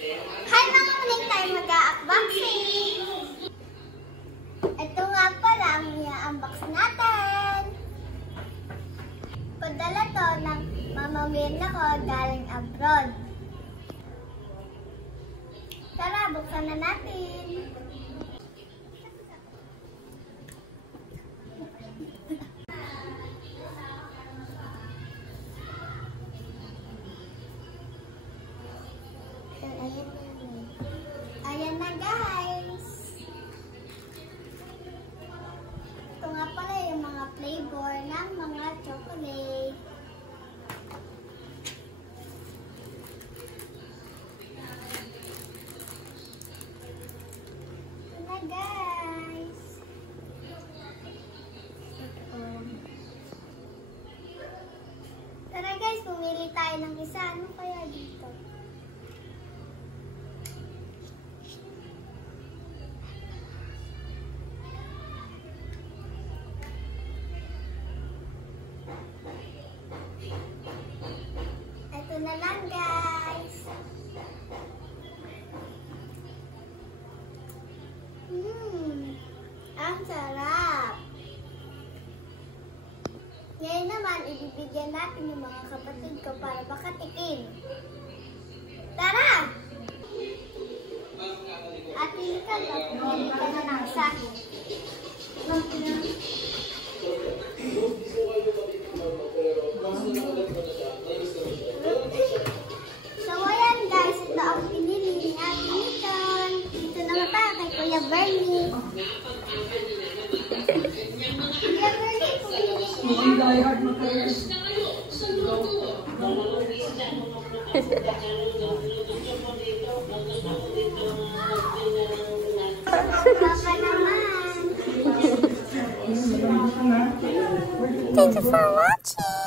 Hi mga uling tayo mag-a-unboxing! Ito nga pala ang i-unbox natin. Padala to ng mamamilya ko galing abroad. Tara, buksan na natin. Ayan na guys. Ito nga pala yung mga flavor ng mga chocolate. Ito na guys. Tara guys, pumili tayo ng isa. Ano kaya dito? Ito na lang guys. Ang sarap. Ngayon naman, ibibigyan natin yung mga kapatid ko para makatikim. Tara! At hindi ka na ng isa. So ayan guys, ito ang pinili ni Ate Niton. Dito naman tayo kay Kuya Bernie. Kuya Bernie, pumili Baka naman. Thank you for watching.